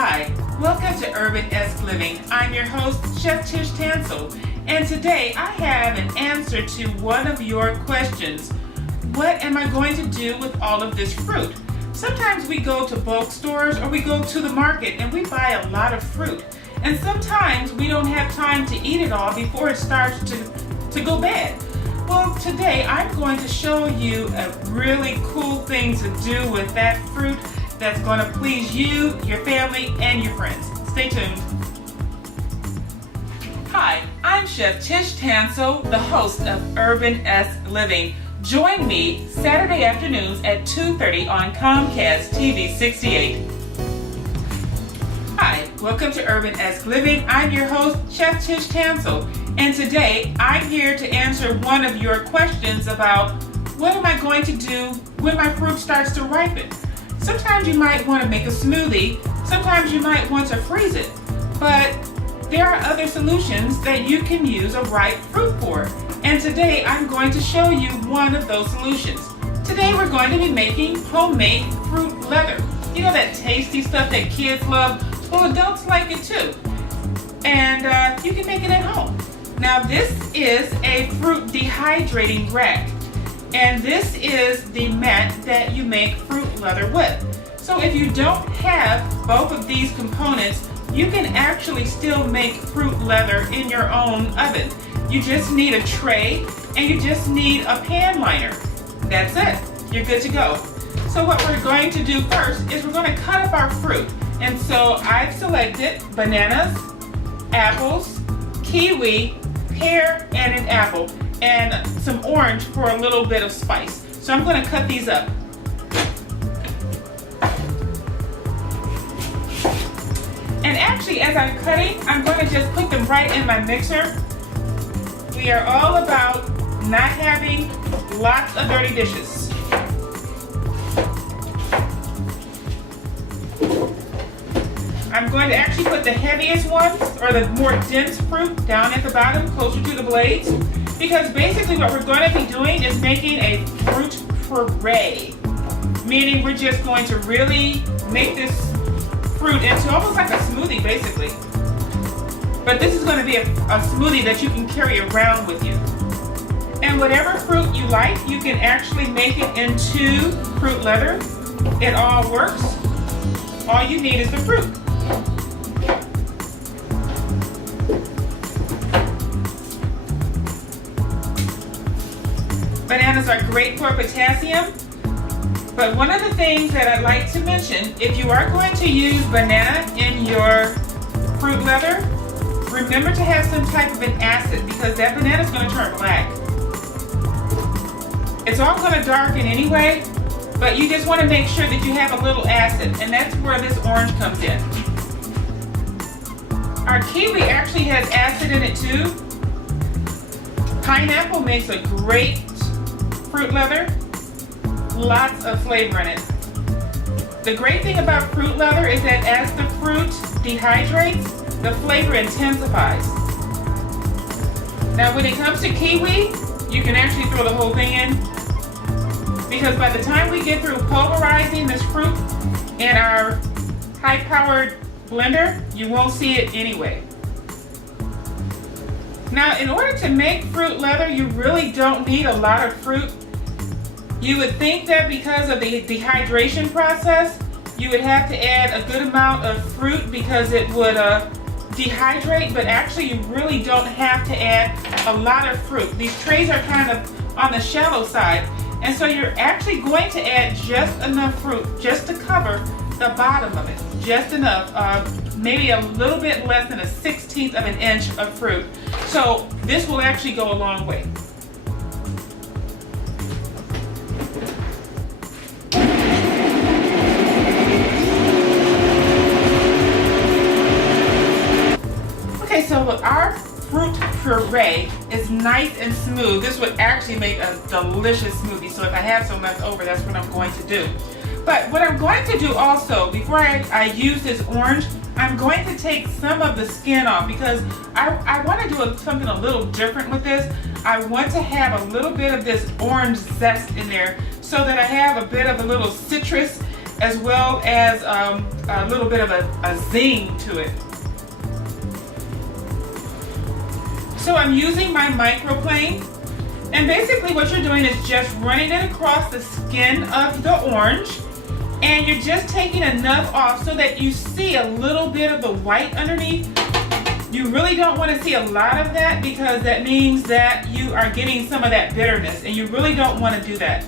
Hi, welcome to URBANesque Living. I'm your host, Chef Tish Tansil, and today I have an answer to one of your questions. What am I going to do with all of this fruit? Sometimes we go to bulk stores or we go to the market and we buy a lot of fruit. And sometimes we don't have time to eat it all before it starts to go bad. Well, today I'm going to show you a really cool thing to do with that fruit that's going to please you, your family, and your friends. Stay tuned. Hi, I'm Chef Tish Tansil, the host of URBANesque Living. Join me Saturday afternoons at 2:30 on Comcast TV 68. Hi, welcome to URBANesque Living. I'm your host, Chef Tish Tansil, and today I'm here to answer one of your questions about what am I going to do when my fruit starts to ripen. Sometimes you might want to make a smoothie, sometimes you might want to freeze it, but there are other solutions that you can use a ripe fruit for. And today I'm going to show you one of those solutions. Today we're going to be making homemade fruit leather. You know that tasty stuff that kids love? Well, adults like it too. And you can make it at home. Now this is a fruit dehydrating rack. And this is the mat that you make fruit leather with. So if you don't have both of these components, you can actually still make fruit leather in your own oven. You just need a tray and you just need a pan liner. That's it. You're good to go. So what we're going to do first is we're going to cut up our fruit. And so I've selected bananas, apples, kiwi, pear, and an apple, and some orange for a little bit of spice. So I'm going to cut these up. And actually, as I'm cutting, I'm going to just put them right in my mixer. We are all about not having lots of dirty dishes. I'm going to actually put the heaviest ones, or the more dense fruit, down at the bottom, closer to the blades, because basically what we're going to be doing is making a fruit puree, meaning we're just going to really make this fruit into almost like a smoothie, basically. But this is going to be a smoothie that you can carry around with you. And whatever fruit you like, you can actually make it into fruit leather. It all works. All you need is the fruit. Bananas are great for potassium. But one of the things that I'd like to mention, if you are going to use banana in your fruit leather, remember to have some type of an acid, because that banana is going to turn black. It's all going to darken anyway, but you just want to make sure that you have a little acid, and that's where this orange comes in. Our kiwi actually has acid in it too. Pineapple makes a great fruit leather. Lots of flavor in it. The great thing about fruit leather is that as the fruit dehydrates, the flavor intensifies. Now when it comes to kiwi, you can actually throw the whole thing in, because by the time we get through pulverizing this fruit in our high-powered blender, you won't see it anyway. Now in order to make fruit leather, you really don't need a lot of fruit. You would think that because of the dehydration process, you would have to add a good amount of fruit because it would dehydrate, but actually you really don't have to add a lot of fruit. These trays are kind of on the shallow side, and so you're actually going to add just enough fruit just to cover the bottom of it. Just enough, maybe a little bit less than a 1/16 of an inch of fruit. So this will actually go a long way. So our fruit puree is nice and smooth. This would actually make a delicious smoothie. So if I have some left over, that's what I'm going to do. But what I'm going to do also, before I use this orange, I'm going to take some of the skin off, because I want to do something a little different with this. I want to have a little bit of this orange zest in there so that I have a bit of a little citrus as well as a little bit of a zing to it. So I'm using my microplane, and basically what you're doing is just running it across the skin of the orange, and you're just taking enough off so that you see a little bit of the white underneath. You really don't want to see a lot of that, because that means that you are getting some of that bitterness, and you really don't want to do that.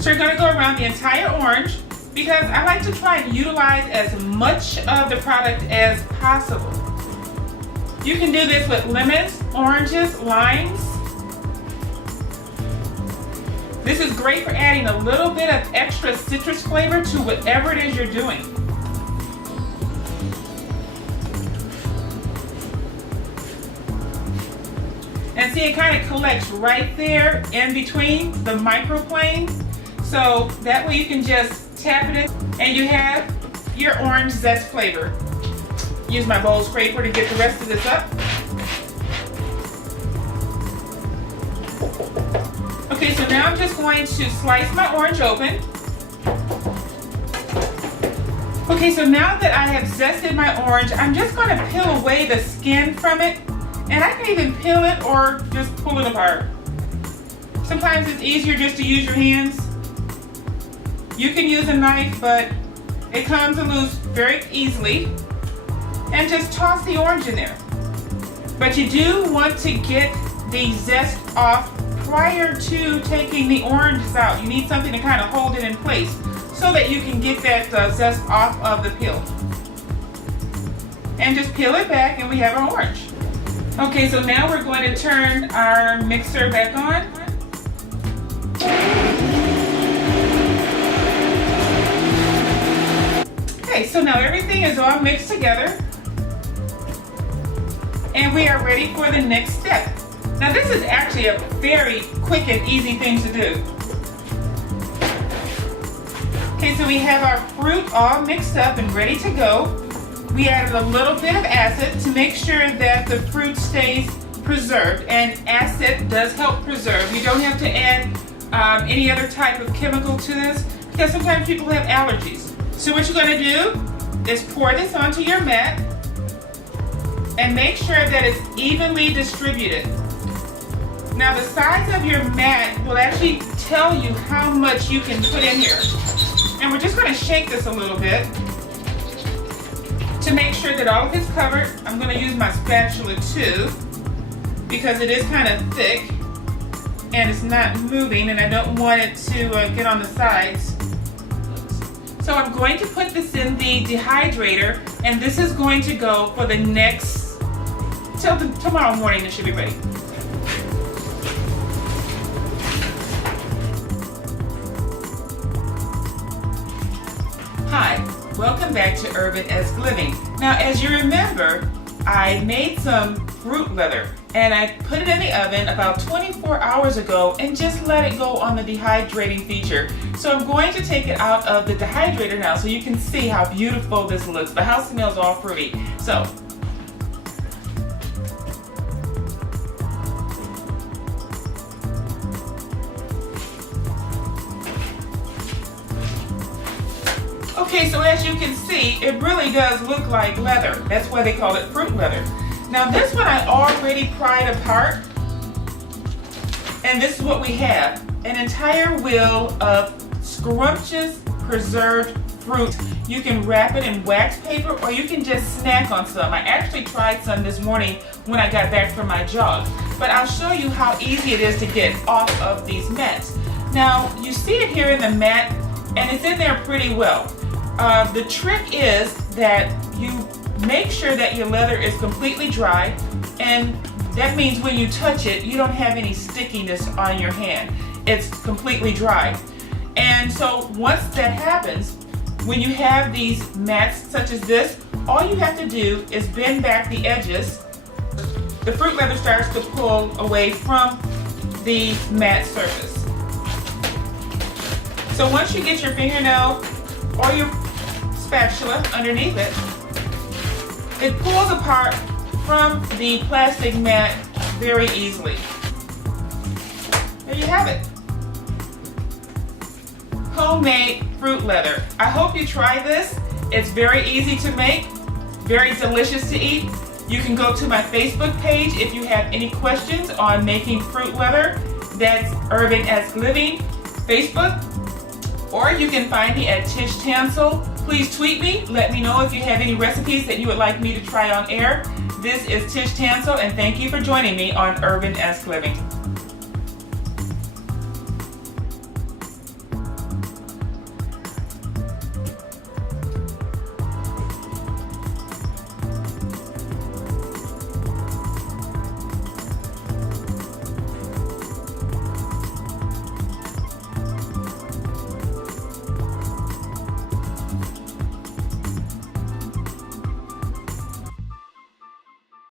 So you're going to go around the entire orange, because I like to try and utilize as much of the product as possible. You can do this with lemons, oranges, limes. This is great for adding a little bit of extra citrus flavor to whatever it is you're doing. And see, it kind of collects right there in between the microplane. So that way you can just tap it in and you have your orange zest flavor. Use my bowl scraper to get the rest of this up. Okay, so now I'm just going to slice my orange open. Okay, so now that I have zested my orange, I'm just going to peel away the skin from it. And I can even peel it or just pull it apart. Sometimes it's easier just to use your hands. You can use a knife, but it comes loose very easily. And just toss the orange in there. But you do want to get the zest off prior to taking the oranges out. You need something to kind of hold it in place so that you can get that zest off of the peel. And just peel it back and we have our orange. Okay, so now we're going to turn our mixer back on. Okay, so now everything is all mixed together. And we are ready for the next step. Now this is actually a very quick and easy thing to do. Okay, so we have our fruit all mixed up and ready to go. We added a little bit of acid to make sure that the fruit stays preserved, and acid does help preserve. You don't have to add any other type of chemical to this, because sometimes people have allergies. So what you're going to do is pour this onto your mat and make sure that it's evenly distributed. Now the size of your mat will actually tell you how much you can put in here. And we're just going to shake this a little bit to make sure that all of it's covered. I'm going to use my spatula too, because it is kind of thick and it's not moving, and I don't want it to get on the sides. So I'm going to put this in the dehydrator, and this is going to go for the next, till tomorrow morning it should be ready. Hi, welcome back to URBANesque Living. Now, as you remember, I made some fruit leather, and I put it in the oven about 24 hours ago and just let it go on the dehydrating feature. So I'm going to take it out of the dehydrator now so you can see how beautiful this looks. The house smells all fruity. So okay, so as you can see, it really does look like leather. That's why they call it fruit leather. Now this one I already pried apart, and this is what we have. An entire wheel of scrumptious preserved fruit. You can wrap it in wax paper, or you can just snack on some. I actually tried some this morning when I got back from my jog. But I'll show you how easy it is to get off of these mats. Now you see it here in the mat, and it's in there pretty well. The trick is that you make sure that your leather is completely dry, and that means when you touch it, you don't have any stickiness on your hand. It's completely dry. And so once that happens, when you have these mats such as this, all you have to do is bend back the edges. The fruit leather starts to pull away from the mat surface. So once you get your fingernail or your spatula underneath it, it pulls apart from the plastic mat very easily. There you have it. Homemade fruit leather. I hope you try this. It's very easy to make, very delicious to eat. You can go to my Facebook page if you have any questions on making fruit leather. That's URBANesque Living Facebook. Or you can find me at Tish Tansil. Please tweet me. Let me know if you have any recipes that you would like me to try on air. This is Tish Tansil, and thank you for joining me on URBANesque Living.